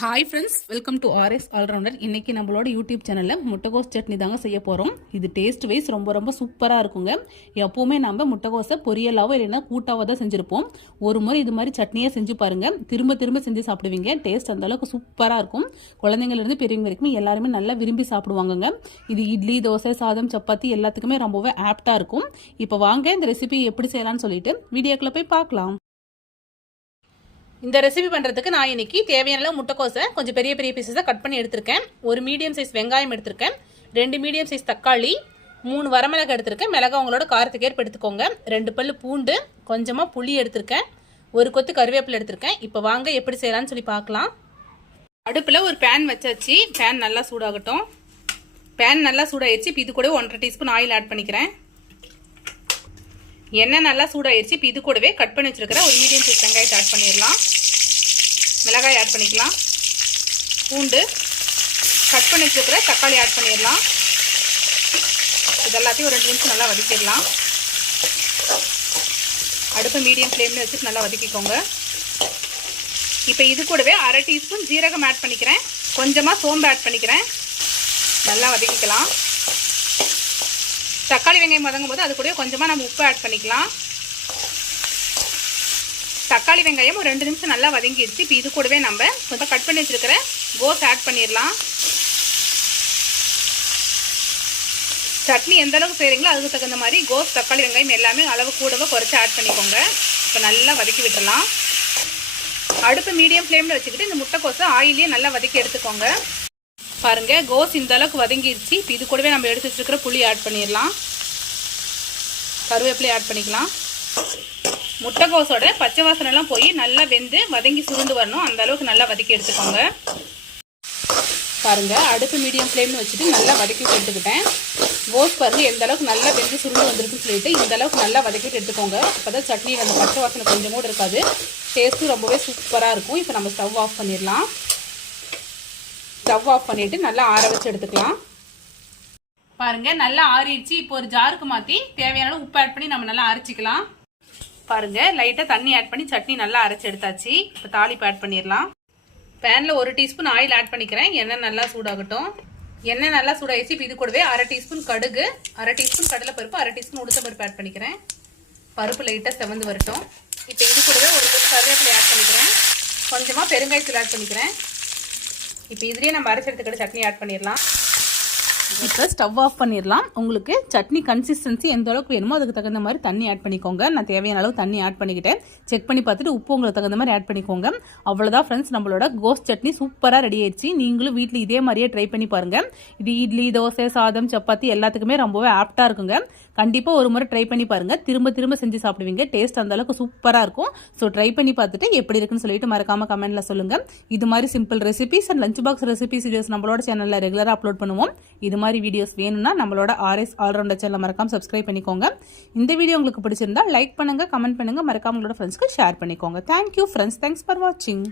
Hi friends welcome to RS allrounder இன்னைக்கு நம்மளோட YouTube சேனலில் முட்டைகோஸ் சட்னி தாங்க செய்ய போகிறோம் இது டேஸ்ட் வைஸ் ரொம்ப ரொம்ப சூப்பராக இருக்குங்க. எப்போவுமே நம்ம முட்டைகோஸை பொரியலாவோ இல்லைன்னா கூட்டாவோ தான் செஞ்சுருப்போம். ஒரு முறை இது மாதிரி சட்னியாக செஞ்சு பாருங்க. திரும்ப திரும்ப செஞ்சு சாப்பிடுவீங்க. டேஸ்ட் அந்தளவுக்கு சூப்பராக இருக்கும். குழந்தைங்கள்லேருந்து பெரியவங்க வரைக்கும் எல்லாருமே நல்லா விரும்பி சாப்பிடுவாங்கங்க. இது இட்லி தோசை சாதம் சப்பாத்தி எல்லாத்துக்குமே ரொம்பவே ஆப்டாக இருக்கும். இப்போ வாங்க இந்த ரெசிபி எப்படி செய்யலாம்னு சொல்லிட்டு வீடியோக்குள்ளே போய் பார்க்கலாம். இந்த ரெசிபி பண்ணுறதுக்கு நான் இன்னைக்கு தேவையான அளவு முட்டைக்கோசை கொஞ்சம் பெரிய பெரிய பீசஸாக கட் பண்ணி எடுத்திருக்கேன். ஒரு மீடியம் சைஸ் வெங்காயம் எடுத்திருக்கேன். ரெண்டு மீடியம் சைஸ் தக்காளி மூணு வரமிளகு எடுத்திருக்கேன். மிளகா உங்களோட காரத்துக்கு ஏற்ப எடுத்துக்கோங்க. ரெண்டு பல்லு பூண்டு கொஞ்சமாக புளி எடுத்திருக்கேன். ஒரு கொத்து கருவேப்பிலை எடுத்திருக்கேன். இப்போ வாங்க எப்படி செய்யலாம்னு சொல்லி பார்க்கலாம். அடுப்பில் ஒரு பேன் வச்சாச்சு. பேன் நல்லா சூடாகட்டும். பேன் நல்லா சூடாயிடுச்சு இப்போ இது கூட ஒன்றரை டீஸ்பூன் ஆயில் ஆட் பண்ணிக்கிறேன். எண்ணெய் நல்லா சூடாயிருச்சு. இப்போ இது கூடவே கட் பண்ணி வச்சிருக்கிற ஒரு மீடியம் சைஸ் வெங்காயத்தை ஆட் பண்ணிடலாம். மிளகாய் ஆட் பண்ணிக்கலாம். பூண்டு கட் பண்ணி வச்சுருக்கிற தக்காளி ஆட் பண்ணிடலாம். இது எல்லாத்தையும் ஒரு ரெண்டு நிமிஷம் நல்லா வதக்கிடலாம். அடுப்பு மீடியம் ஃப்ளேமில் வச்சுட்டு நல்லா வதக்கிக்கோங்க. இப்போ இது கூடவே அரை டீஸ்பூன் ஜீரகம் ஆட் பண்ணிக்கிறேன். கொஞ்சமாக சோம்பு ஆட் பண்ணிக்கிறேன். நல்லா வதக்கிக்கலாம். தக்காளி வெங்காயம் வதங்கும் போது அது கூட கொஞ்சமாக நம்ம உப்பு ஆட் பண்ணிக்கலாம். தக்காளி வெங்காயம் ஒரு ரெண்டு நிமிஷம் நல்லா வதங்கிடுச்சு. இப்போ இது கூடவே நம்ம கொஞ்சம் கட் பண்ணி வச்சுருக்கிற கோஸ் ஆட் பண்ணிடலாம். சட்னி எந்த அளவுக்கு செய்கிறீங்களோ அதுக்கு தகுந்த மாதிரி கோஸ் தக்காளி வெங்காயம் எல்லாமே அளவு கூடவே குறைச்சி ஆட் பண்ணிக்கோங்க. இப்போ நல்லா வதக்கி விட்டுடலாம். அடுப்பு மீடியம் ஃப்ளேமில் வச்சுக்கிட்டு இந்த முட்டைக்கோசை ஆயிலே நல்லா வதக்கி எடுத்துக்கோங்க. பாருங்க கோஸ் இந்த அளவுக்கு வதங்கிருச்சு. இப்போ இது கூடவே நம்ம எடுத்து வச்சுருக்கிற புளி ஆட் பண்ணிடலாம். கருவேப்பிலை ஆட் பண்ணிக்கலாம். முட்டைக்கோஸோட பச்சை வாசனைலாம் போய் நல்லா வெந்து வதங்கி சுருண்டு வரணும். அந்த அளவுக்கு நல்லா வதக்கி எடுத்துக்கோங்க. பாருங்க அடுப்பு மீடியம் ஃப்ளேம்னு வச்சுட்டு நல்லா வதக்கி எடுத்துக்கிட்டேன். கோஸ் பாருங்க எந்த அளவுக்கு நல்லா வெந்து சுருண்டு வந்திருக்குன்னு சொல்லிட்டு இந்த அளவுக்கு நல்லா வதக்கிட்டு எடுத்துக்கோங்க. அப்போ சட்னியில் அந்த பச்சை வாசனை கொஞ்சம் கூட இருக்காது. டேஸ்ட்டும் ரொம்பவே சூப்பராக இருக்கும். இப்போ நம்ம ஸ்டவ் ஆஃப் பண்ணிடலாம். ஸ்டவ் ஆஃப் பண்ணிட்டு நல்லா ஆற வச்சு எடுத்துக்கலாம். பாருங்க நல்லா ஆறிடுச்சு. இப்போ ஒரு ஜாருக்கு மாற்றி தேவையான உப்பு ஆட் பண்ணி நம்ம நல்லா அரைச்சிக்கலாம். பாருங்க லைட்டாக தண்ணி ஆட் பண்ணி சட்னி நல்லா அரைச்சி எடுத்தாச்சு. இப்போ தாளிப்பு ஆட் பண்ணிடலாம். பேனில் ஒரு டீஸ்பூன் ஆயில் ஆட் பண்ணிக்கிறேன். எண்ணெய் நல்லா சூடாகட்டும். எண்ணெய் நல்லா சூடாகிடுச்சு இப்போ இது கூடவே அரை டீஸ்பூன் கடுகு அரை டீஸ்பூன் கடலை பருப்பு அரை டீஸ்பூன் உளுத்த பருப்பு ஆட் பண்ணிக்கிறேன். பருப்பு லைட்டாக செவந்து வரட்டும். இப்போ இது கூடவே ஒரு கருவேப்பிலை ஆட் பண்ணிக்கிறேன். கொஞ்சமாக பெருங்காயத்தில் ஆட் பண்ணிக்கிறேன். இப்போ இதுலேயே நம்ம அரைச்சி எடுத்துக்கிட்டு சட்னி ஆட் பண்ணிடலாம். இப்போ ஸ்டவ் ஆஃப் பண்ணிடலாம். உங்களுக்கு சட்னி கன்சிஸ்டன்சி எந்த அளவுக்கு வேணுமோ அதுக்கு தகுந்த மாதிரி தண்ணி ஆட் பண்ணிக்கோங்க. நான் தேவையான அளவு தண்ணி ஆட் பண்ணிக்கிட்டேன். செக் பண்ணி பார்த்துட்டு உப்பு உங்களுக்கு தகுந்த மாதிரி ஆட் பண்ணிக்கோங்க. அவ்வளோதான் ஃப்ரெண்ட்ஸ் நம்மளோட கோஸ்ட் சட்னி சூப்பராக ரெடி ஆயிடுச்சு. நீங்களும் வீட்டில் இதே மாதிரியே ட்ரை பண்ணி பாருங்கள் இது இட்லி தோசை சாதம் சப்பாத்தி எல்லாத்துக்குமே ரொம்பவே ஆப்டாக இருக்குங்க. கண்டிப்பாக ஒரு முறை ட்ரை பண்ணி பாருங்கள் திரும்ப திரும்ப செஞ்சு சாப்பிடுவீங்க. டேஸ்ட் அந்த அளவுக்கு சூப்பராக இருக்கும். ஸோ ட்ரை பண்ணி பார்த்துட்டு எப்படி இருக்குன்னு சொல்லிட்டு மறக்காம கமெண்ட்ல சொல்லுங்கள் இது மாதிரி simple recipes and lunch box recipes videos நம்மளோட சேனலில் ரெகுலராக அப்லோட் பண்ணுவோம். இது மாதிரி வீடியோஸ் வேணும்னா நம்மளோட ஆர்எஸ் ஆல்ரவுண்டர் சேனல் மறக்காம சப்ஸ்கிரைப் பண்ணிக்கோங்க. இந்த வீடியோ உங்களுக்கு பிடிச்சிருந்தா லைக் பண்ணுங்க கமெண்ட் பண்ணுங்க. மறக்காம உங்களோட ஃப்ரெண்ட்ஸ்க்கு ஷேர் பண்ணிக்கோங்க. தேங்க்யூ ஃப்ரெண்ட்ஸ் தேங்க்ஸ் ஃபார் வாட்சிங்